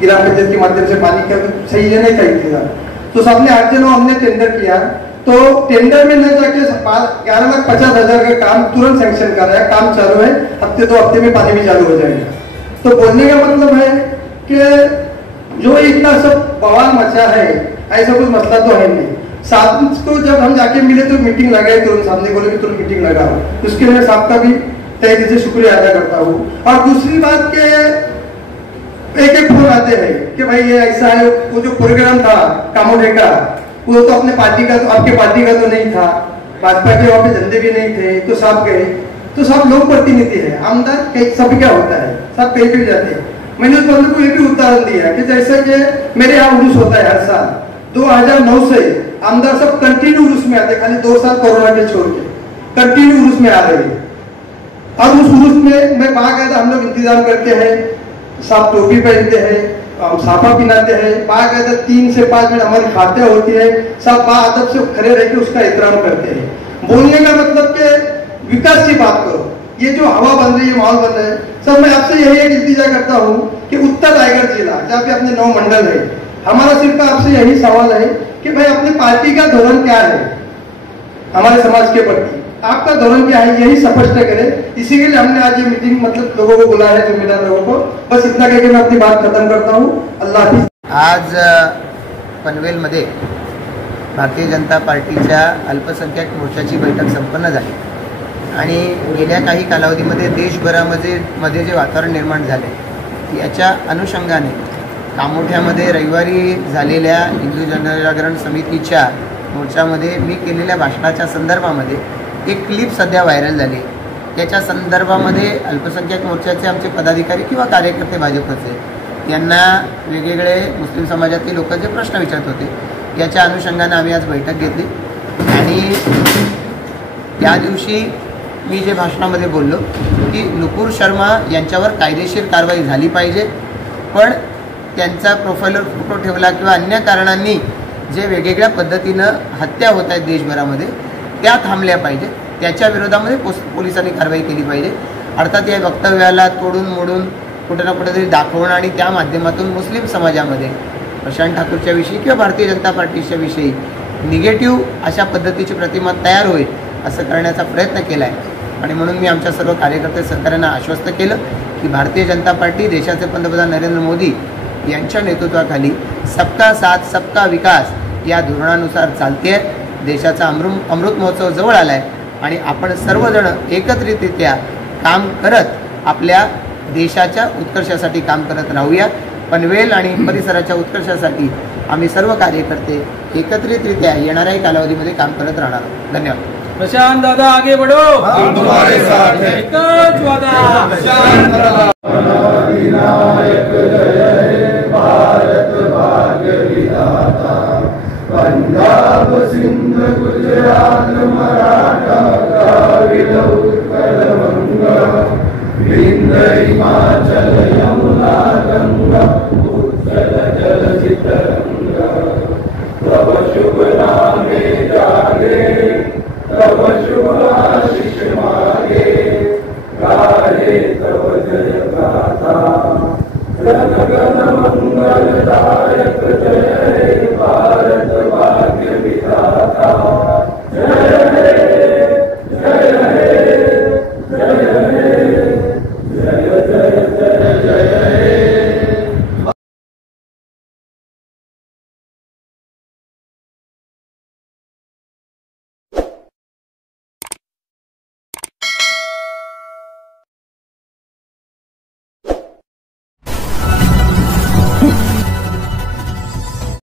ग्राम पंचायत के माध्यम से पानी का सही है नहीं चाहिए। तो सबने 8 जनों हमने टेंडर किया। तो टेंडर में न जाके 11,50,000 का काम तुरंत सैंक्शन कर रहा है। काम चालू है, हफ्ते 2 हफ्ते में पानी भी चालू हो जाएगा। तो बोलने का मतलब है कि जो इतना सब बवाल मचा है, ऐसा कुछ मसला तो है नहीं। साहब को जब हम जाके मिले तो मीटिंग लगाई, तुरंत साहब ने बोले कि तुरंत मीटिंग लगाओ। उसके लिए साहब का भी तहे दिल से शुक्रिया अदा करता हूँ। और दूसरी बात के एक फोन आते हैं कि भाई ये ऐसा है। वो जो प्रोग्राम था कामोडे का, वो तो अपने पार्टी का, तो आपके पार्टी का तो नहीं था, भाजपा के वहाँ पे झंडे भी नहीं थे। तो साहब गए, तो सब लोग प्रतिनिधि है, आमदार सब क्या होता है, सब कहीं भी जाते हैं। मैंने उस बंदे को ये भी उदाहरण दिया कि जैसे कि मेरे यहाँ उर्स होता है हर साल, 2009 से आमदार सब कंटिन्यू उर्स में आते, खाली 2 साल कोरोना के छोड़ के कंटिन्यू उर्स में आ रहे हैं। और उस उर्स में मैं वहां गया था, हम लोग इंतजाम करते हैं, सब टोपी पहनते हैं, हम साफा पिनाते हैं। वहां गया था 3 से 5 मिनट हमारी फातिहा होती है, सब बाअदब से खड़े रह के उसका एहतराम करते हैं। बोलने का मतलब कि विकास की बात करो। ये जो हवा बन रही है, माहौल बन रहा है, सब मैं आपसे यही एक इल्तिजा करता हूँ कि उत्तर रायगढ़ जिला जहाँ पे अपने 9 मंडल है, हमारा सिर्फ आपसे यही सवाल है कि भाई अपने पार्टी का धोरण क्या है हमारे समाज के प्रति, आपका धोरण क्या है, यही स्पष्ट करें। इसी के लिए हमने आज ये मीटिंग मतलब लोगों को बुलाया है, जिम्मेदार लोगों को। बस इतना कहकर मैं अपनी बात खत्म करता हूँ। अल्लाह हाफिज। आज पनवेलमध्ये भारतीय जनता पार्टीच्या अल्पसंख्याक मोर्चाची बैठक संपन्न झाली आणि गेल्या काही कालावधीमध्ये देशभरामध्ये जे वातावरण निर्माण झाले याच्या अनुषंगाने कामोठ्यामध्ये रविवारी झालेल्या हिंदू जनजागरण समितीच्या मोर्चामध्ये मी केलेल्या भाषणाच्या संदर्भामध्ये एक क्लिप सध्या व्हायरल झाली। त्याच्या संदर्भामध्ये अल्पसंख्याक मोर्चाचे आमचे पदाधिकारी किंवा कार्यकर्ते भाजपचे यांना वेगवेगळे मुस्लिम समाजातले लोक जे प्रश्न विचारत होते, याच्या अनुषंगाने आम्ही आज बैठक घेतली आणि त्या दिवशी मी जे भाषणामध्ये बोललो की नुपूर शर्मा यांच्यावर कायदेशीर कारवाई झाली पाहिजे, पण त्यांचा प्रोफाईलवर फोटो ठेवला किंवा अन्य कारणांनी जे वेगवेगळ्या पद्धतीनं हत्या होत आहेत देशभरामध्ये त्या थांबल्या पाहिजे, त्याच्या विरोधामध्ये पोलिसांनी कारवाई केली पाहिजे। अर्थात या वक्तव्याला तोडून मोडून कुठे ना कुठेतरी दाखवणं आणि त्या माध्यमातून मुस्लिम समाजामध्ये प्रशांत ठाकूरच्या विषयी किंवा भारतीय जनता पार्टीच्या विषयी निगेटिव्ह अशा पद्धतीची प्रतिमा तयार होईल असं करण्याचा प्रयत्न केला आहे। आणि म्हणून मी आमच्या सर्व कार्यकर्ते सहकाऱ्यांना आश्वस्त केलं की भारतीय जनता पार्टी देशाचे पंतप्रधान नरेंद्र मोदी यांच्या नेतृत्वाखाली सबका साथ सबका विकास या धोरणानुसार चालते आहे। देशाचा अमृत महोत्सव जवळ आला आहे आणि आपण सर्वजण एकत्रितरित्या काम करत आपल्या देशाच्या उत्कर्षासाठी काम करत राहूया। पनवेल आणि परिसराच्या उत्कर्षासाठी आम्ही सर्व कार्यकर्ते एकत्रितरित्या येणाऱ्या कालावधीमध्ये काम करत राहणार। धन्यवाद। प्रशांत दादा आगे बढ़ो, हम तुम्हारे साथ हैं। एक वादा, शांत रहो। भारत भाग्य विधाता, पंजाब सिंध गुजरात मराठा द्राविड़ उत्कल बंगा, विंध्य हिमाचल यमुना गंगा उत्कल जल चित्र